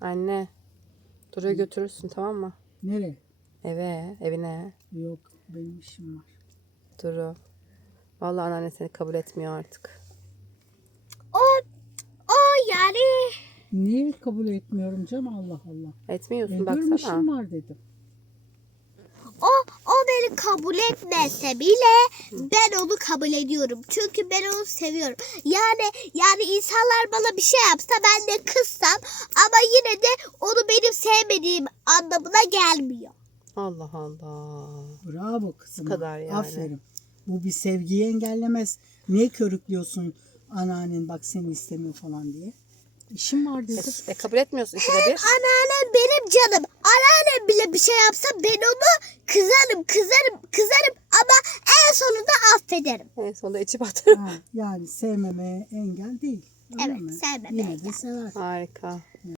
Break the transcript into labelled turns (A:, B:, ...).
A: Anne. Duru'yu götürürsün, tamam mı?
B: Nereye?
A: Evine.
B: Yok, benim işim var.
A: Duru. Vallahi anneanne seni kabul etmiyor artık.
C: O yani
B: Niye kabul etmiyorum canım, Allah Allah.
A: Etmiyorsun,
B: Diyorum
A: baksana.
B: işim var dedim.
C: o beni kabul etmese bile ben onu kabul ediyorum. Çünkü ben onu seviyorum. Yani insanlar bana bir şey yapsa ben de kızsam ama yine de onu benim sevmediğim anlamına gelmiyor.
A: Allah Allah.
B: Bravo kızım.
A: Bu kadar yani.
B: Aferin. Bu bir sevgiyi engellemez. Niye körüklüyorsun anneannen bak seni istemiyor falan diye? İşim var dedim.
A: Kabul etmiyorsun ikide bir.
C: Anneannem benim canım. Anneannem bile bir şey yapsa ben onu kızarım ama en sonunda affederim.
A: En sonunda içi batır.
B: Ha, yani sevmemeye engel değil. Öyle
C: Evet,
B: mi?
C: sevmemeye
B: Yine de sever.
A: Harika.